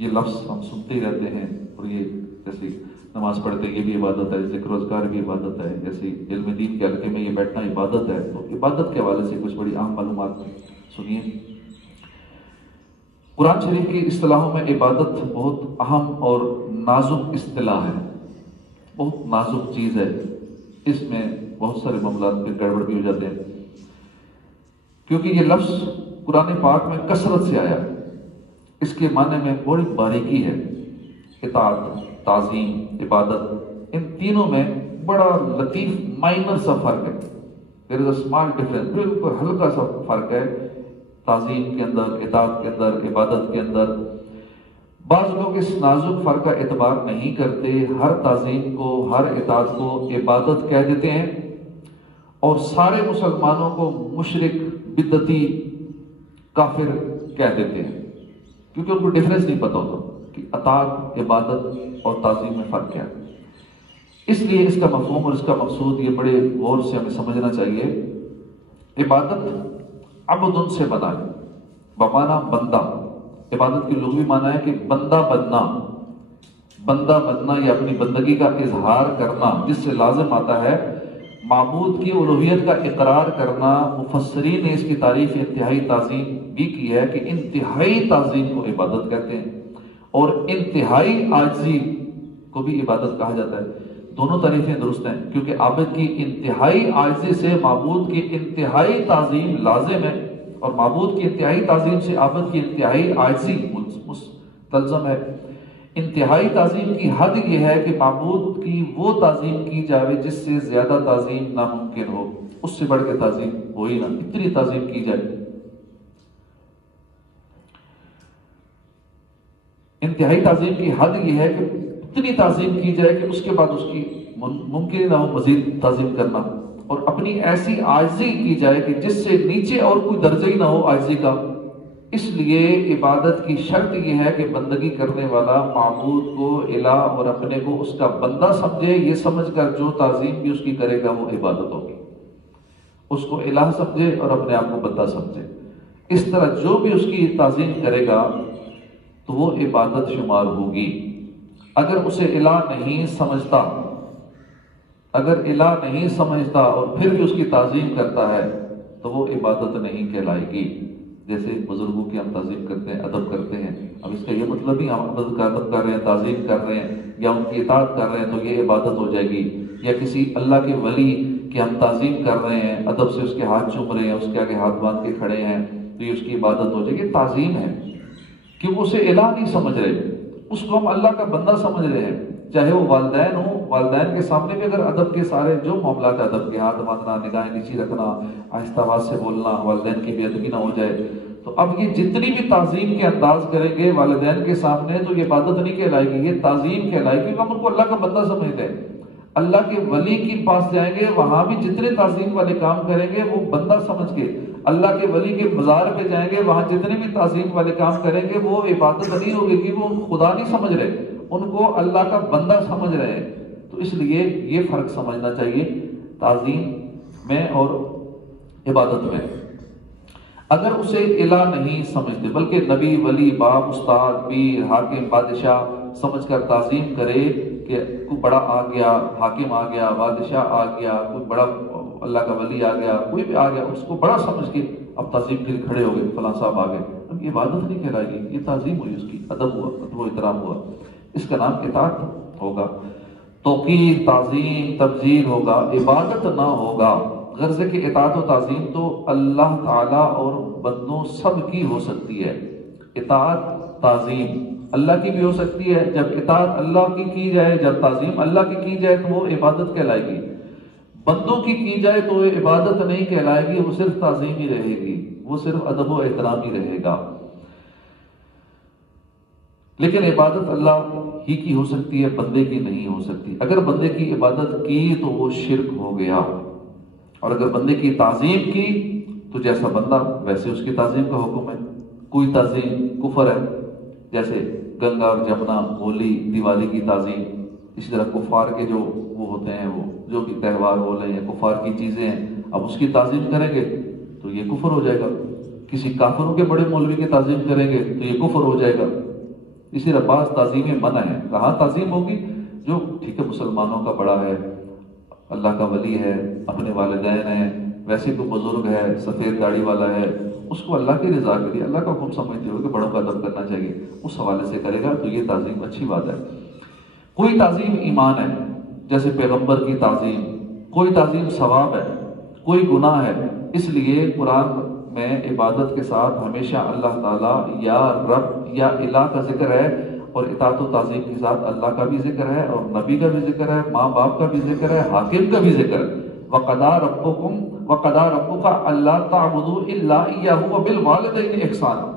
یہ لفظ ہم سنتے ہی رہتے ہیں، اور یہ جیسے نماز پڑھتے یہ بھی عبادت ہے، ذکر و اذکار بھی عبادت ہے، جیسے علم دین کے حلقے میں یہ بیٹھنا عبادت ہے۔ تو عبادت کے حوالے سے کچھ بڑی اہم معلومات سنیے۔ قرآن شریف کی اصطلاحوں میں عبادت بہت اہم اور نازک اصطلاح ہے، بہت نازک چیز ہے۔ اس میں بہت سارے معاملات میں گڑبڑ بھی ہو جاتے ہیں، کیونکہ یہ لفظ قرآن پاک میں کثرت سے آیا۔ اس کے معنی میں بڑی باریکی ہے۔ اطاعت، تعظیم، عبادت، ان تینوں میں بڑا لطیف مائنر سا فرق ہے۔ دیر از اے اسمال ڈفرنس، بالکل ہلکا سا فرق ہے تعظیم کے اندر، اطاعت کے اندر، عبادت کے اندر۔ بعض لوگ اس نازک فرق کا اعتبار نہیں کرتے، ہر تعظیم کو، ہر اطاعت کو عبادت کہہ دیتے ہیں، اور سارے مسلمانوں کو مشرک، بدعتی، کافر کہہ دیتے ہیں، کیونکہ ان کو ڈفرنس نہیں پتہ ہوتا کہ اطاعت، عبادت اور تعظیم میں فرق کیا ہے۔ اس لیے اس کا مفہوم اور اس کا مقصود یہ بڑے غور سے ہمیں سمجھنا چاہیے۔ عبادت عبد سے بنا ہے، بمانا بندہ۔ عبادت کی لغوی معنی ہے کہ بندہ بننا، بندہ بننا یا اپنی بندگی کا اظہار کرنا، جس سے لازم آتا ہے معبود کی الوہیت کا اقرار کرنا۔ مفسرین نے اس کی تعریف انتہائی تعظیم بھی کی ہے کہ انتہائی تعظیم کو عبادت کہتے ہیں، اور انتہائی عاجزی کو بھی عبادت کہا جاتا ہے۔ دونوں تعریفیں درست ہیں، کیونکہ عابد کی انتہائی عاجزی سے معبود کی انتہائی تعظیم لازم ہے، اور معبود کی انتہائی تعظیم سے عابد کی انتہائی عاجزی مستلزم ہے۔ انتہائی تعظیم کی حد یہ ہے کہ معبود کی وہ تعظیم کی جائے جس سے زیادہ تعظیم ناممکن ہو، اس سے بڑھ کے تعظیم ہو ہی نہ، اتنی تعظیم کی جائے۔ انتہائی تعظیم کی حد یہ ہے کہ اتنی تعظیم کی جائے کہ اس کے بعد اس کی ممکن نہ ہو مزید تعظیم کرنا، اور اپنی ایسی عاجزی کی جائے کہ جس سے نیچے اور کوئی درجہ ہی نہ ہو عاجزی کا۔ اس لیے عبادت کی شرط یہ ہے کہ بندگی کرنے والا معبود کو الہ اور اپنے کو اس کا بندہ سمجھے، یہ سمجھ کر جو تعظیم بھی اس کی کرے گا وہ عبادت ہوگی۔ اس کو الہ سمجھے اور اپنے آپ کو بندہ سمجھے، اس طرح جو بھی اس کی تعظیم کرے گا تو وہ عبادت شمار ہوگی۔ اگر اسے الہ نہیں سمجھتا، اگر الہ نہیں سمجھتا اور پھر بھی اس کی تعظیم کرتا ہے تو وہ عبادت نہیں کہلائے گی۔ جیسے بزرگوں کی ہم تعظیم کرتے ہیں، ادب کرتے ہیں، اب اس کا یہ مطلب ہی ہم ادب کر رہے ہیں، تعظیم کر رہے ہیں یا ان کی اطاعت کر رہے ہیں تو یہ عبادت ہو جائے گی، یا کسی اللہ کے ولی کی ہم تعظیم کر رہے ہیں، ادب سے اس کے ہاتھ چوم رہے ہیں، اس کے آگے ہاتھ باندھ کے کھڑے ہیں تو یہ اس کی عبادت ہو جائے گی۔ تعظیم ہے، کیونکہ اسے الہ نہیں سمجھ رہے، اس کو ہم اللہ کا بندہ سمجھ رہے ہیں۔ چاہے وہ والدین ہوں، والدین کے سامنے بھی اگر ادب کے سارے جو معاملات ادب کے، ہاتھ باندھنا، نگاہیں نیچی رکھنا، آہستہ آواز سے بولنا، والدین کی بے ادبی نہ ہو جائے، تو اب یہ جتنی بھی تعظیم کے انداز کریں گے والدین کے سامنے تو یہ عبادت نہیں کہلائے گی، یہ تعظیم کہلائے گی، کیونکہ ہم ان کو اللہ کا بندہ سمجھتے ہیں۔ اللہ کے ولی کے پاس جائیں گے، وہاں بھی جتنے تعظیم والے کام کریں گے وہ بندہ سمجھ کے، اللہ کے ولی کے مزار پہ جائیں گے، وہاں جتنے بھی تعظیم والے کام کریں گے وہ عبادت نہیں ہوگی، وہ خدا نہیں سمجھ رہے، ان کو اللہ کا بندہ سمجھ رہے ہیں۔ تو اس لیے یہ فرق سمجھنا چاہیے تعظیم میں اور عبادت میں۔ اگر اسے الہ نہیں سمجھتے بلکہ نبی، ولی، باپ، استاد، پیر، حاکم، بادشاہ سمجھ کر تعظیم کرے کہ کوئی بڑا آ گیا، حاکم آ گیا، بادشاہ آ گیا، کوئی بڑا اللہ کا ولی آ گیا، کوئی بھی آ گیا، اس کو بڑا سمجھ کے اب تعظیم کے لیے کھڑے ہو گئے، فلاں صاحب آ گئے، اب یہ عبادت نہیں کہلائے گی، یہ تعظیم ہوئی، اس کی ادب ہوا، ادب و احترام ہوا، اس کا نام اطاعت ہوگا، توقیر، تعظیم، تبجیل ہوگا، عبادت نہ ہوگا۔ غرض کہ اطاعت و تعظیم تو اللہ تعالیٰ اور بندوں سب کی ہو سکتی ہے۔ اطاعت، تعظیم اللہ کی بھی ہو سکتی ہے، جب اطاعت اللہ کی جائے، جب تعظیم اللہ کی جائے تو وہ عبادت کہلائے گی۔ بندوں کی جائے تو وہ عبادت نہیں کہلائے گی، وہ صرف تعظیم ہی رہے گی، وہ صرف ادب و احترام ہی رہے گا۔ لیکن عبادت اللہ ہی کی ہو سکتی ہے، بندے کی نہیں ہو سکتی۔ اگر بندے کی عبادت کی تو وہ شرک ہو گیا، اور اگر بندے کی تعظیم کی تو جیسا بندہ ویسے اس کی تعظیم کا حکم ہے۔ کوئی تعظیم کفر ہے، جیسے گنگا، جمنا، ہولی، دیوالی کی تعظیم، اسی طرح کفار کے جو وہ ہوتے ہیں، وہ جو بھی تہوار ہو رہے ہیں، کفار کی چیزیں ہیں، اب اس کی تعظیم کریں گے تو یہ کفر ہو جائے گا۔ کسی کافروں کے بڑے مولوی کی تعظیم کریں گے تو یہ کفر ہو جائے گا۔ اسی طرح بعض تعظیمیں منع ہیں. کہاں تعظیم ہوگی؟ جو ٹھیک ہے مسلمانوں کا بڑا ہے، اللہ کا ولی ہے، اپنے والدین ہیں، ویسے کوئی بزرگ ہے، سفید داڑھی والا ہے، اس کو اللہ کی رضا کے لیے اللہ کا حکم سمجھتے ہو کہ بڑوں کا ادب کرنا چاہیے، اس حوالے سے کرے گا تو یہ تعظیم اچھی بات ہے. کوئی تعظیم ایمان ہے، جیسے پیغمبر کی تعظیم، کوئی تعظیم ثواب ہے، کوئی گناہ ہے. اس لیے قرآن میں عبادت کے ساتھ ہمیشہ اللہ تعالیٰ یا رب یا الہ کا ذکر ہے، اور اطاعت و تعظیم کے ساتھ اللہ کا بھی ذکر ہے، اور نبی کا بھی ذکر ہے، ماں باپ کا بھی ذکر ہے، حاکم کا بھی ذکر ہے. وَقَضَىٰ رَبُّكَ أَلَّا تَعْبُدُوا إِلَّا إِيَّاهُ وَبِالْوَالِدَيْنِ إِحْسَانًا.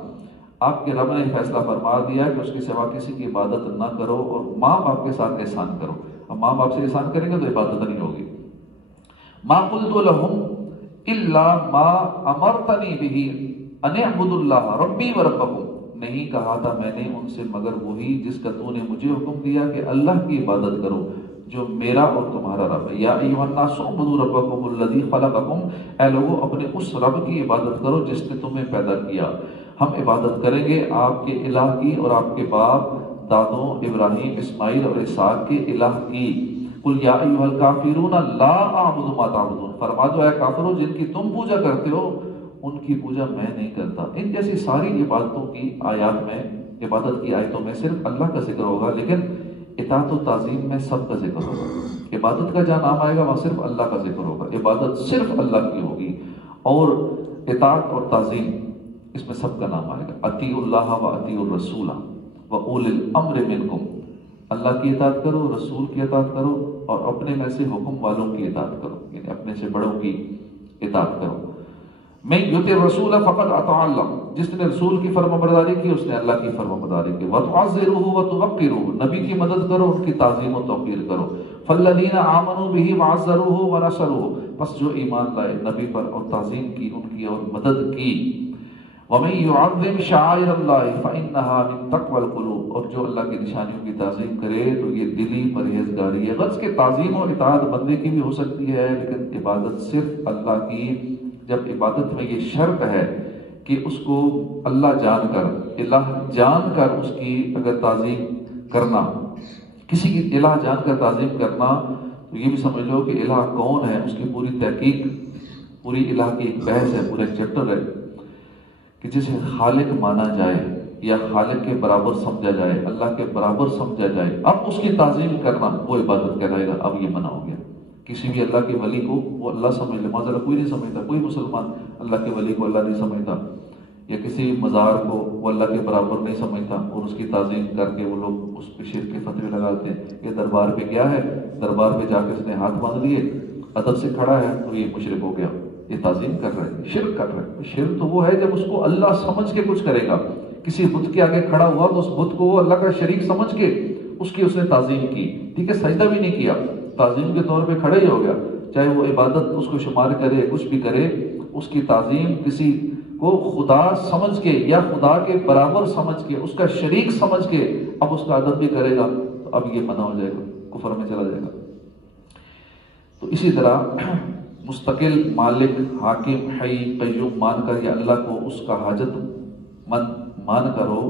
آپ کے رب نے فیصلہ فرما دیا کہ اس کے سوا کسی کی عبادت نہ کرو، اور ماں باپ کے ساتھ احسان کرو. اب ماں باپ سے احسان کریں گے تو عبادت نہیں ہوگی. مَا قُلْتُ لَهُمْ إِلَّا مَا أَمَرْتَنِي بِهِ أَنِ اعْبُدُوا اللَّهَ رَبِّي وَرَبَّكُمْ. نہیں کہا تھا میں نے ان سے مگر وہی جس کا تو نے مجھے حکم دیا کہ اللہ کی عبادت کرو جو میرا اور تمہارا رب ہے. یا ایھا الناس اعبدوا ربکم الذی خلقکم. اے لوگو اپنے اس رب کی عبادت کرو جس نے تمہیں پیدا کیا. ہم عبادت کریں گے آپ کے الہ کی اور آپ کے باپ دادوں ابراہیم اسماعیل اور اسحاق کے الہ کی. قل یا ایھا الکافرون لا اعبد ما تعبدون. فرما دو اے کافروں جن کی تم پوجا کرتے ہو ان کی پوجا میں نہیں کرتا. ان جیسی ساری عبادتوں کی آیات میں، عبادت کی آیتوں میں صرف اللہ کا ذکر ہوگا، لیکن اطاعت و تعظیم میں سب کا ذکر ہوگا. عبادت کا جہاں نام آئے گا وہاں صرف اللہ کا ذکر ہوگا. عبادت صرف اللہ کی ہوگی، اور اطاعت اور تعظیم اس میں سب کا نام آئے گا. اطیعوا اللہ و اطیعوا الرسول و اولی الامر منکم. اللہ کی اطاعت کرو، رسول کی اطاعت کرو، اور اپنے میں سے حکم والوں کی اطاعت کرو، یعنی اپنے سے بڑوں کی اطاعت کرو. میں یطع الرسول فقد اطاع اللہ. جس نے رسول کی فرمانبرداری کی اس نے اللہ کی فرمانبرداری کی. وتعزروه وتوقروه. نبی کی مدد کرو، ان کی تعظیم و توقیر کرو. فالذین آمنوا به وعزروه ونصروه. پس جو ایمان لائے نبی پر اور تعظیم کی ان کی اور مدد کی. ومن يعظم شعائر اللہ فإنها من تقوى القلوب. اور جو اللہ کی نشانیوں کی تعظیم کرے تو یہ دلی پرہیزگاری ہے. غرض کہ تعظیم اور اطاعت بندے کی بھی ہو سکتی ہے، لیکن عبادت صرف اللہ کی. جب عبادت میں یہ شرط ہے کہ اس کو اللہ جان کر، الہ جان کر اس کی اگر تعظیم کرنا، کسی کی الہ جان کر تعظیم کرنا، تو یہ بھی سمجھ لو کہ الہ کون ہے اس کی پوری تحقیق، پوری الہ کی ایک بحث ہے، پورا چیپٹر ہے کہ جسے خالق مانا جائے یا خالق کے برابر سمجھا جائے، اللہ کے برابر سمجھا جائے، اب اس کی تعظیم کرنا وہ عبادت کہلائے گا. اب یہ منع ہو گیا. کسی بھی اللہ کے ولی کو وہ اللہ سمجھ لے، معذرت کوئی نہیں سمجھتا، کوئی مسلمان اللہ کے ولی کو اللہ نہیں سمجھتا، یا کسی مزار کو وہ اللہ کے برابر نہیں سمجھتا، اور اس کی تعظیم کر کے وہ لوگ اس پہ شرک کے فتوے لگاتے ہیں. یہ دربار پہ گیا ہے، دربار پہ جا کے اس نے ہاتھ باندھ لیے، ادب سے کھڑا ہے تو یہ مشرک ہو گیا، یہ تعظیم کر رہا ہے، شرک کر رہا ہے. شرک تو وہ ہے جب اس کو اللہ سمجھ کے کچھ کرے گا. کسی بت کے آگے کھڑا ہوا تو اس بت کو وہ اللہ کا شریک سمجھ کے اس نے تعظیم کی. ٹھیک ہے، سجدہ بھی نہیں کیا، تعظیم کے طور پہ کھڑے ہی ہو گیا. چاہے وہ عبادت اس کو شمار کرے، کچھ بھی کرے، اس کی تعظیم کسی کو خدا سمجھ کے یا خدا کے برابر سمجھ کے، اس کا شریک سمجھ کے اب اس کا ادب بھی کرے گا تو اب یہ منع ہو جائے گا، کفر میں چلا جائے گا. تو اسی طرح مستقل مالک، حاکم، حی، قیوم مان کر یا اللہ کو اس کا حاجت مند مان کر ہو،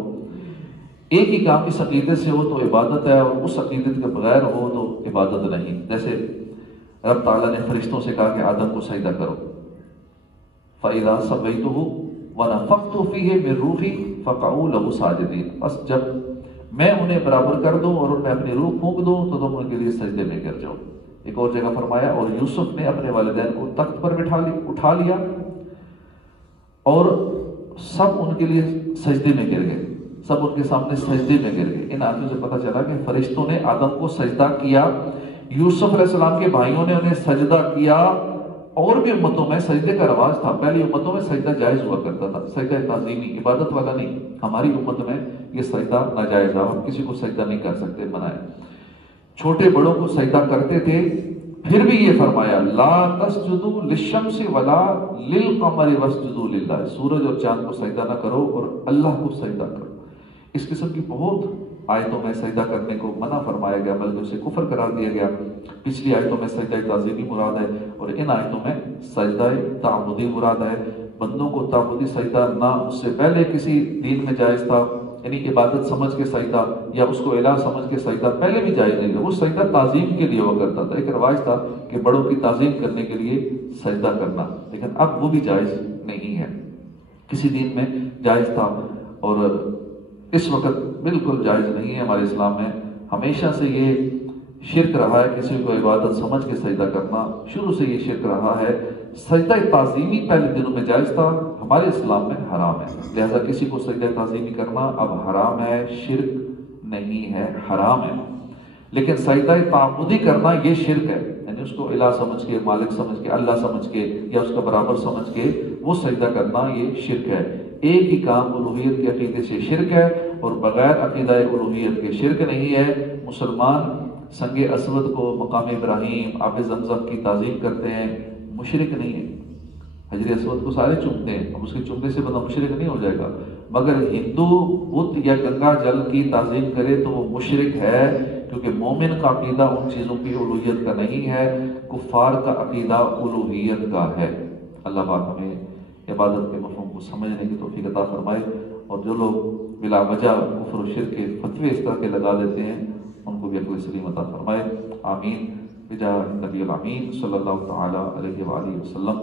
ایک ہی کام اس عقیدے سے ہو تو عبادت ہے، اور اس عقیدت کے بغیر ہو تو عبادت نہیں. جیسے رب تعالیٰ نے فرشتوں سے کہا کہ آدم کو سجدہ کرو. فَإِذَا سَوَّيْتُهُ وَنَفَخْتُ فِيهِ مِن رُوحِي فَقَعُوا لَهُ سَاجِدِينَ. بس جب میں انہیں برابر کر دوں اور ان میں اپنی روح پھونک دوں تو تم ان کے لیے سجدے میں گر جاؤ. ایک اور جگہ فرمایا اور یوسف نے اپنے والدین کو تخت پر اٹھا لیا اور سب ان کے لیے سجدے میں گر گئے، سب ان کے سامنے سجدے میں گر گئے. ان آیتوں سے پتہ چلا کہ فرشتوں نے آدم کو سجدہ کیا، یوسف علیہ السلام کے بھائیوں نے انہیں سجدہ کیا. اور بھی امتوں میں سجدے کا رواج تھا، پہلی امتوں میں سجدہ جائز ہوا کرتا تھا، سجدہ تعظیمی عبادت والا نہیں. ہماری امت میں یہ سجدہ ناجائز ہے، ہم کسی کو سجدہ نہیں کر سکتے، منع ہے. چھوٹے بڑوں کو سجدہ کرتے تھے، پھر بھی یہ فرمایا لا تسجدوا للشمس ولا للقمر واسجدوا للہ. سورج اور چاند کو سجدہ نہ کرو اور اللہ کو سجدہ کرو. اس قسم کی بہت آیتوں میں سجدہ کرنے کو منع فرمایا گیا، بلکہ اسے کفر قرار دیا گیا. پچھلی آیتوں میں سجدہ تعظیمی مراد ہے، اور ان آیتوں میں سجدہ تعبدی مراد ہے. بندوں کو تعبدی سجدہ نہ اس سے پہلے کسی دین میں جائز تھا یعنی عبادت سمجھ کے سجدہ یا اس کو الہ سمجھ کے سجدہ پہلے بھی جائز نہیں تھا، وہ سجدہ تعظیم کے لیے ہوا کرتا تھا، ایک رواج تھا کہ بڑوں کی تعظیم کرنے کے لیے سجدہ کرنا، لیکن اب وہ بھی جائز نہیں ہے، کسی دین میں جائز تھا اور اس وقت بالکل جائز نہیں ہے ہمارے اسلام میں۔ ہمیشہ سے یہ شرک رہا ہے کسی کو عبادت سمجھ کے سجدہ کرنا، شروع سے یہ شرک رہا ہے۔ سجدہ تعظیمی پہلے دنوں میں جائز تھا، ہمارے اسلام میں حرام ہے، لہذا کسی کو سجدہ تعظیمی کرنا اب حرام ہے، شرک نہیں ہے، حرام ہے۔ لیکن سجدہ تعبدی کرنا یہ شرک ہے، یعنی اس کو الہ سمجھ کے، مالک سمجھ کے، اللہ سمجھ کے یا اس کا برابر سمجھ کے وہ سجدہ کرنا یہ شرک ہے۔ ایک ہی کام الوہیت کے عقیدے سے شرک ہے اور بغیر عقیدہ الوہیت کے شرک نہیں ہے۔ مسلمان سنگ اسود کو، مقام ابراہیم، آب زمزم کی تعظیم کرتے ہیں، مشرک نہیں ہے۔ حجر اسود کو سارے چومتے ہیں، اب اس کے چومنے سے بندہ مشرک نہیں ہو جائے گا، مگر ہندو بت یا گنگا جل کی تعظیم کرے تو وہ مشرک ہے، کیونکہ مومن کا عقیدہ ان چیزوں کی الوہیت کا نہیں ہے، کفار کا عقیدہ الوہیت کا ہے۔ اللہ پاک ہمیں عبادت کے مفہوم کو سمجھنے کی توفیق عطا فرمائے، اور جو لوگ بلا وجہ کفر و شرک کے فتوے اس طرح کے لگا دیتے ہیں ان کو بھی عقل سلیم عطا فرمائے، آمین بجاہ نبی الامین صلی اللہ تعالی علیہ وآلہ وسلم۔